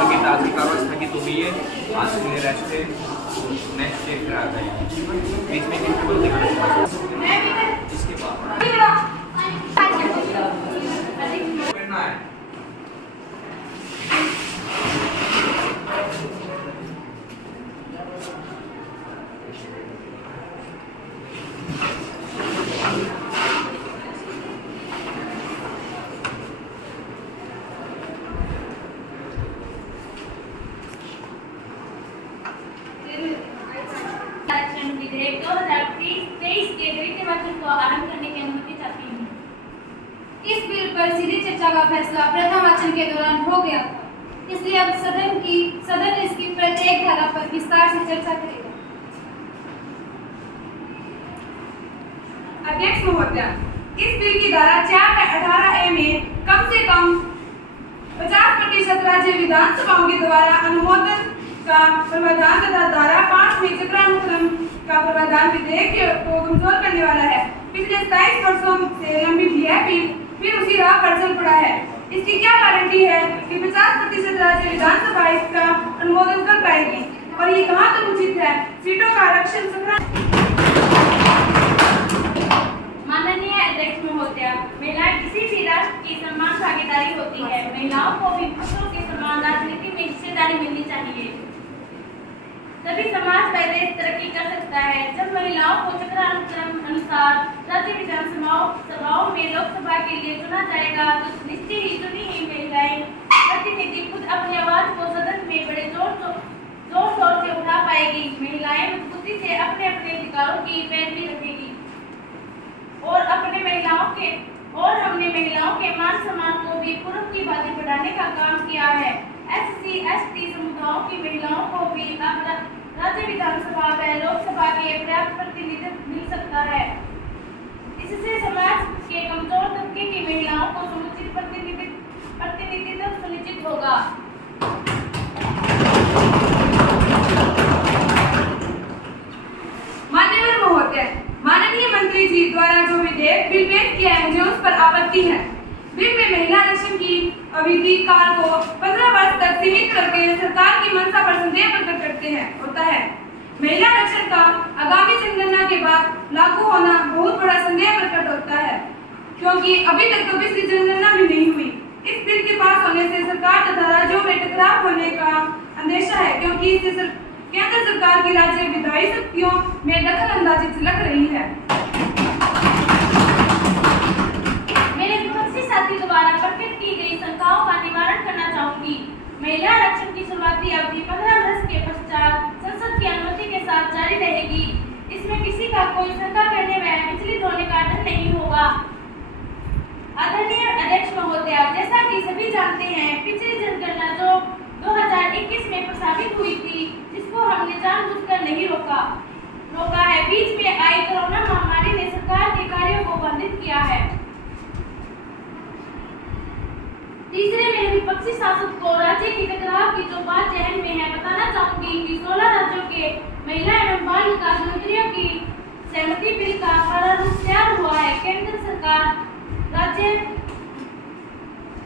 स्थगित आर्थिक अवस्था की तुम्ही ये आज के लिए रेस्ट है नेक्स्ट चेक करा जाएगी बीच में किसी को दिखाना इसके बाद करना है विधेयक 2023 के द्वितीय वाचन को आरंभ करने की अनुमति चाहती हूँ। इस बिल पर सीधी चर्चा का फैसला प्रथम वाचन के दौरान हो गया था, इसलिए अब सदन इसकी प्रत्येक धारा पर विस्तार से चर्चा करेगा। अध्यक्ष महोदय, इस बिल की धारा 418A में कम से कम 50% राज्य विधानसभाओं के द्वारा अनुमोदन का प्रावधान तथा धारा 5 में चक्रानुक्रम का प्रावधान विधेयक को कमजोर करने वाला है। पिछले 27 वर्षों से लंबित यह बिल फिर उसी राह पर चल पड़ा है। इसकी क्या गारंटी है कि 50% राज्य विधानसभा इसका अनुमोदन कर पाएगी? और ये कहाँ तक उचित है? सीटों का आरक्षण माननीय अध्यक्ष महोदय, महिलाएं किसी भी राष्ट्र की समान भागीदारी होती है। महिलाओं को भी पुरुषों के समान राजनीति में हिस्सेदारी मिलनी चाहिए, तभी समाज पहले तरक्की कर सकता है। जब महिलाओं को चक्रानुक्रम अनुसार राज्य विधानसभाओं में लोकसभा के लिए चुना जाएगा तो निश्चय ही चुनी हुई महिलाएं प्रतिनिधि खुद अपनी आवाज को सदन में बड़े जोर शोर से उठा पाएगी। महिलाएं मजबूती से अपने अपने अधिकारों की पैरवी रखेगी और हमने महिलाओं के मान सम्मान को भी पूर्व की भांति बढ़ाने का काम किया है। SC ST समुदायों की महिलाओं को भी अब राज्य विधानसभा व लोकसभा के पर्याप्त प्रतिनिधित्व मिल सकता है। इससे समाज के कमजोर तबके की महिलाओं को समुचित प्रतिनिधित्व सुनिश्चित होगा। माननीय महोदय, माननीय मंत्री जी द्वारा जो विधेयक बिल पेश किया है मुझे उस पर आपत्ति है। बिल में महिला आरक्षण की अवधि काल को 15 वर्ष तक सीमित करके सरकार की मंशा पर संदेह प्रकट होता है। महिला आरक्षण का आगामी जनगणना के बाद लागू होना बहुत बड़ा संदेह प्रकट होता है, क्योंकि अभी तक तो पिछली जनगणना भी नहीं हुई। इस बिल के पास होने से सरकार तथा राज्यों में टकराव होने का अंदेशा है, क्योंकि इससे केंद्र सरकार की राज्य विधायी शक्तियों में दखल अंदाजी झलक रही है। मेरे विपक्षी साथी द्वारा प्रकट की गई शंकाओं का निवारण करना चाहूंगी। महिला आरक्षण की शुरुआती अवधि 15 वर्ष के पश्चात संसद की अनुमति के साथ जारी रहेगी। इसमें किसी का कोई शंका करने में विचलित होने का डर नहीं होगा। आदरणीय अध्यक्ष महोदय, जैसा कि सभी जानते हैं, पिछली जनगणना जो 2021 में प्रस्तावित हुई थी, जिसको हमने जानबूझकर नहीं रोका है। बीच में आई कोरोना महामारी ने सरकार के कार्यों को बाधित किया है। तीसरे में विपक्षी शासक को राज्य की टकराव की जो बात जहन में है बताना चाहूंगी कि 16 राज्यों के महिला एवं बाल विकास मंत्रियों की सहमति बिल का प्रारूप तैयार हुआ है। केंद्र सरकार राज्य